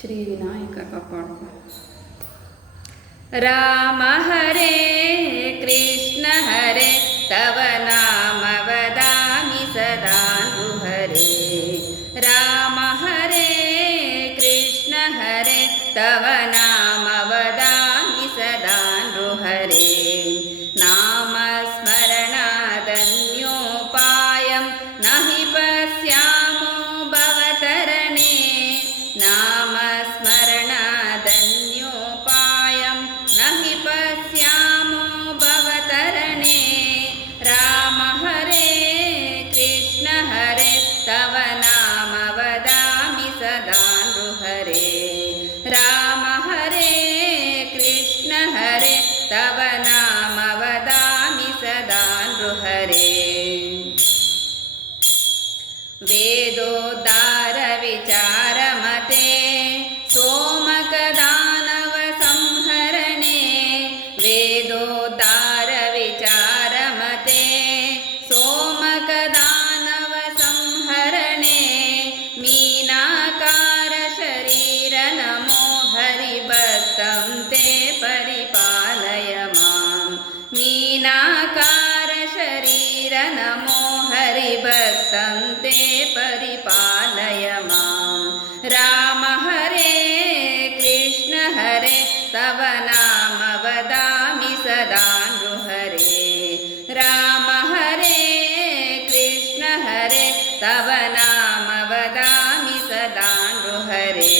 ಶ್ರೀ ವಿನಾಯಕ ಕಾಪಾಡು. ರಾಮ ಹರೇ ಕೃಷ್ಣ ಹರೇ ತವ ನಾಮ ವದಾಮಿ ಸದಾ ನೃಹರೇ. ರಾಮ ಹರೇ ಕೃಷ್ಣ ಹರೇ ತವ ನಾಮ ವದಾಮಿ ಸದಾ ನೃಹರೇ. ನಾಮ ಸ್ಮರಣಾದನ್ಯೋಪಾಯಂ ನಹಿ ಪಶ್ಯಾಮೋ ಭವತರಣೇ. ನಾಮ ಸ್ಮರಣಾದನ್ಯೋಪಾಯಂ ನಹಿ ಪಶ್ಯಾಮೋ ಭವತರಣೇ. ರಾಮ ಹರೇ ಕೃಷ್ಣ ಹರೇ ತವ ನಾಮ ವದಾಮಿ ಸದಾ ನೃಹರೇ. ರಾಮ ಹರೇ ಕೃಷ್ಣ ಹರೇ ತವ ನಾಮ ವದಾಮಿ ಸದಾ ನೃಹರೇ. ವೇದೋದ್ಧಾರ ವಿಚಾರ ಮತೆ ಸೋಮಕ ದಾನವ ಸಂಹರಣೆ. ವೇದೋದ್ಧಾರ ವಿಚಾರ ಮತೆ ಸೋಮಕ ದಾನವ ಸಂಹರಣೆ. ಮೀನಾಕಾರ ಶರೀರ ನಮೋ ಹರಿಭಕ್ತಂ ತೇ ಪರಿಪಾಲಯ ಮಾಂ. ಮೀನಾಕಾರ ಶರೀರ ನಮೋ ಹರಿಭಕ್ತಂ ತೇ ಪರಿಪಾಲಯ ಮಾಂ. ರಾಮ ಹರೇ ಕೃಷ್ಣ ಹರೇ ತವ ನಾಮ ವದಾಮಿ ಸದಾ ನೃಹರೇ. ರಾಮ ಹರೇ ಕೃಷ್ಣ ಹರೇ ತವ ನಾಮ ವದಾಮಿ ಸದಾ ನೃಹರೇ.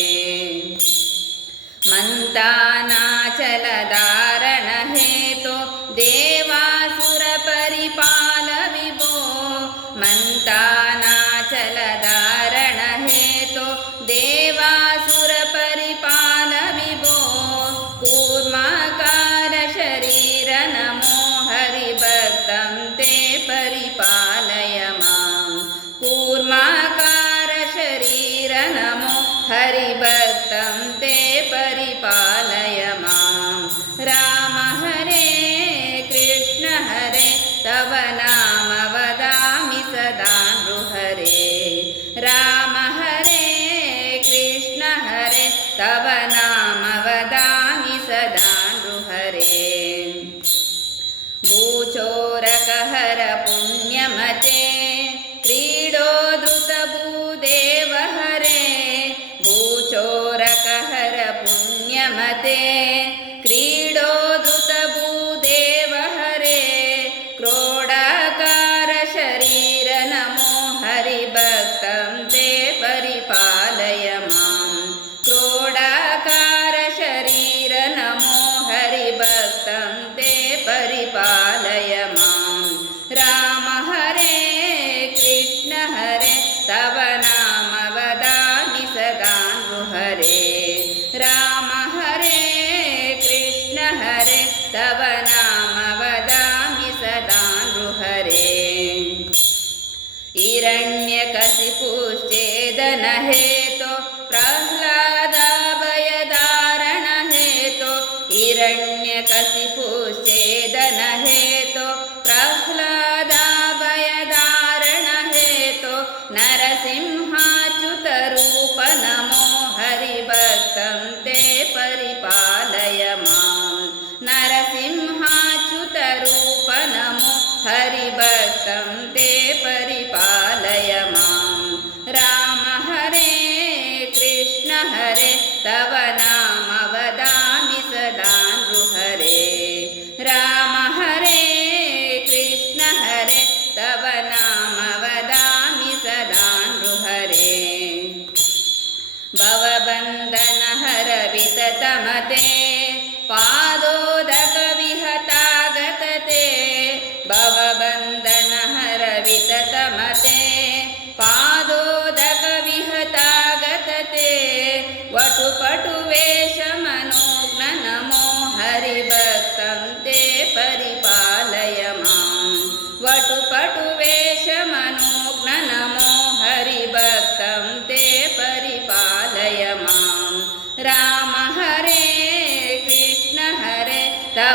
ಮಂತಾನಾಚಲಧಾರಣ ಹೇತೋ ದೇವಾಸುರ ಪರಿಪಾಲ ವಿಭೋ. ಮಂತಾನಾಚಲಧಾರಣ ಹೇತೋ ದೇವಾಸುರ ಪರಿಪಾಲ ವಿಭೋ. ಕೂರ್ಮಾಕಾರ ಶರೀರ ನಮೋ ಹರಿಭಕ್ತಂ ತೇ ಪರಿಪಾಲಯ ಮಾಂ. ಕೂರ್ಮಾಕಾರ ಶರೀರ ನಮೋ ಹರಿಭಕ್ತಂ ತೇ ಪರಿಪಾಲಯ ಮಾಂ. ರಾಮ ಹರೇ ಕೃಷ್ಣ ಹರೇ ತವ ನಾಮ ವದಾಮಿ ಸದಾ ನೃಹರೇ. ರಾಮ ಹರೇ ಕೃಷ್ಣ ಹರೇ ತವ ನಾಮ ವದಾಮಿ ಸದಾ ನೃಹರೇ. ಭೂಚೋರಕ ಹರ ಪುಣ್ಯಮತೆ ಕ್ರೀಡೋ ಧೃತ ಭೂದೇವ ಹರೇ. ಭೂಚೋರಕ ಹರ ಪುಣ್ಯಮತೆ ಕ್ರೀಡೋ ಧೃತ ಭೂದೇವ ಹರೇ. ಕ್ರೋಡಾಕಾರ ಶರೀರ ನಮೋ ಹರಿಭಕ್ತಂ ತೇ ಪರಿಪಾಲಯ ಮಾಂ. ಕ್ರೋಡಾಕಾರ ಶರೀರ ನಮೋ ಹರಿಭಕ್ತಂ ತೇ ಪರಿಪಾಲಯ ಮಾಂ. ರಾಮ ಹರೇ ಕೃಷ್ಣ ಹರೇ ತವ ನಾಮ ವದಾಮಿ ಸದಾ ನೃಹರೇ. ರಾಮ ಹರೇ ಕೃಷ್ಣ ಹರೇ ತವ ನಾಮ ವದಾಮಿ ಸದಾ ನೃಹರೇ. ಹಿರಣ್ಯಕಶಿಪುಶ್ಛೇದನ ಹೇತೋ ಪ್ರಹ್ಲಾದ ಭಯಧಾರಣ ಹೇತೋ. ಹಿರಣ್ಯಕಶಿಪುಶ್ಛೇದನ ಹೇತೋ ಪ್ರಹ್ಲಾದ ಭಯಧಾರಣ ಹೇತೋ. ನರಸಿಂಹಾಚ್ಯುತ ರೂಪ ನಮೋ ಹರಿಭಕ್ತಂ ತೇ ಪರಿಪಾಲಯ ಮಾಂ. ನರಸಿಂಹಾಚ್ಯುತ ರೂಪ ನಮೋ ಹರಿಭಕ್ತಂ ತೇ ಪರಿಪಾಲಯ ಮಾಂ. ರಾಮ ಹರೇ ಕೃಷ್ಣ ಹರೇ ತವ ನಾಮ ವದಾಮಿ ಸದಾ ನೃಹರೇ. ರಾಮ ಹರೇ ಕೃಷ್ಣ ಹರೇ ತವ ನಾಮ ವದಾಮಿ ಸದಾ ನೃಹರೇ. ಭವಬಂಧನ ಹರ ವಿತತಮತೆ ಪಾದೋದಕ ವಿಹತಾಗತತೆ. ಭವಬಂಧನ ಹರ ವಿತತಮತೆ ಪಾದೋದಕ ವಿಹತಾಗತತೆ. ವಟುಪಟು ವೇಷ ಮನೋಜ್ಞ ನಮೋ ಹರಿಭಕ್ತಂ ತೇ ಪರಿಪಾಲಯ ಮಾಂ. ವಟುಪಟು ವೇಷ ಮನೋಜ್ಞ ನಮೋ ಹರಿಭಕ್ತಂ ತೇ ಪರಿಪಾಲಯ ಮಾಂ. ರಾಮ ಹರೇ ಕೃಷ್ಣ ಹರೇ ತವ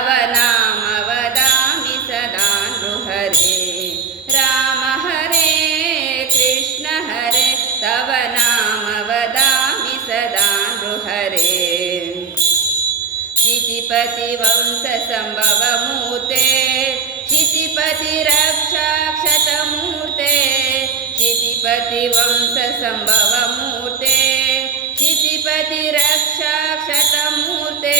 क्षितिपतिवंशसम्भवमूर्ते क्षितिपतिरक्षाक्षतमूर्ते क्षितिपतिवंशसम्भवमूर्ते क्षितिपतिरक्षाक्षतमूर्ते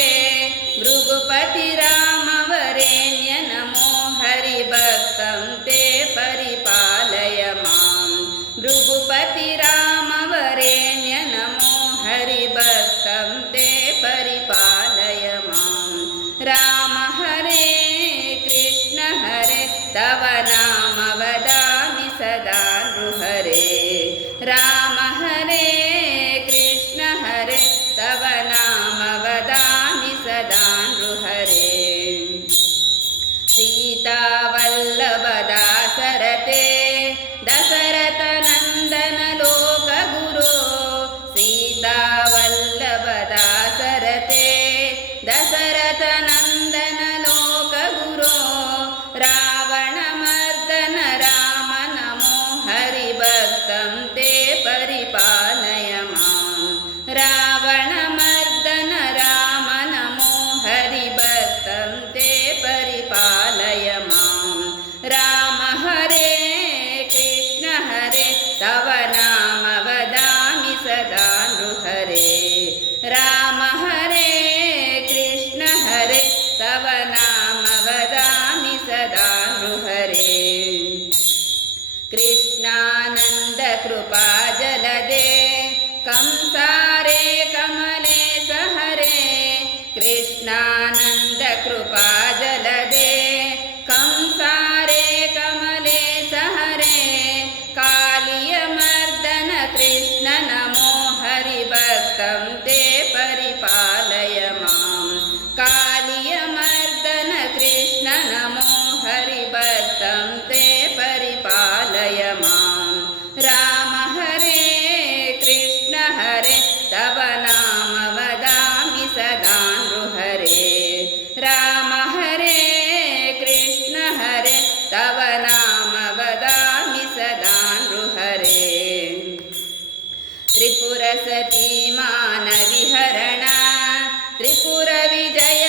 भृगुपतिरामवरेण्य नमो हरिभक्तं ते परिपालय माम् भृगुपतिरामवरेण्य नमो हरिभक्तं ते परिपालय माम् राम हरे कृष्ण हरे तव नाम वदामि सदा नृहरे राम हरे कृष्ण हरे तव नाम वदामि सदा नृहरे सीतावल्लभदासरथे दशरथनन्दन लोकगुरो सीतावल्लभदासरथे दशरथनन्दन लोकगुरो रावणमर्दन राम नमो हरिभक्तं ते परिपालय माम् रावणमर्दन राम नमो हरिभक्तं ते परिपालय माम् राम हरे कृष्ण हरे तव नाम वदामि सदा नृहरे राम हरे कृष्ण हरे तव नाम वदामि सदा नृहरे कृष्णानन्द कृपा जलदे कंसारे कमलेश हरे कृष्णानन्द कृपा जलदे कंसारे कमलेश हरे कालियमर्दन कृष्ण नमो हरिभक्तं ते परिपालय माम् कालियमर्दन कृष्ण नमो हरिभक्तं ते परिपालय माम् राम हरे कृष्ण हरे तव नाम वदामि सदा नृहरे राम हरे कृष्ण हरे तव नाम वदामि सदा नृहरे त्रिपुरसती मानविहरण त्रिपुरविजय